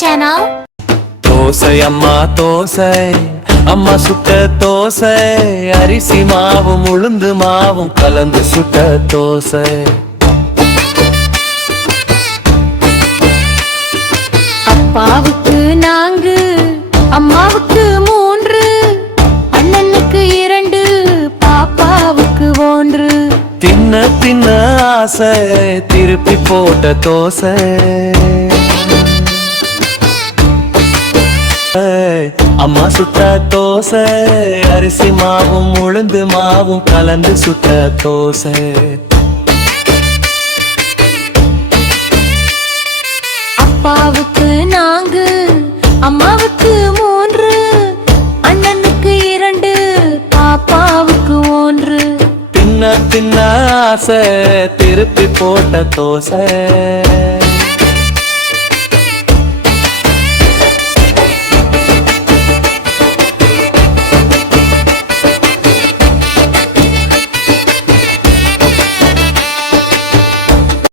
channel. Dosa அம்மா தோசை, அம்மா சுட்ட தோசை, அரிசி மாவும் உளுந்து மாவும் கலந்து சுட்ட தோசை. அப்பாவுக்கு 4, அம்மாவுக்கு 3, அண்ணனுக்கு 2, பாப்பாவுக்கு 1. தின்ன தின்ன ஆசை திருப்பி போட்ட தோசை. அம்மா சுட்ட தோசை, அரிசி மாவும் உளுந்து மாவும் கலந்து சுட்ட தோசை. அப்பாவுக்கு 4, அம்மாவுக்கு 3, அண்ணனுக்கு 2, பாப்பாவுக்கு 1. தின்ன தின்ன ஆசை திருப்பி போட்ட தோசை.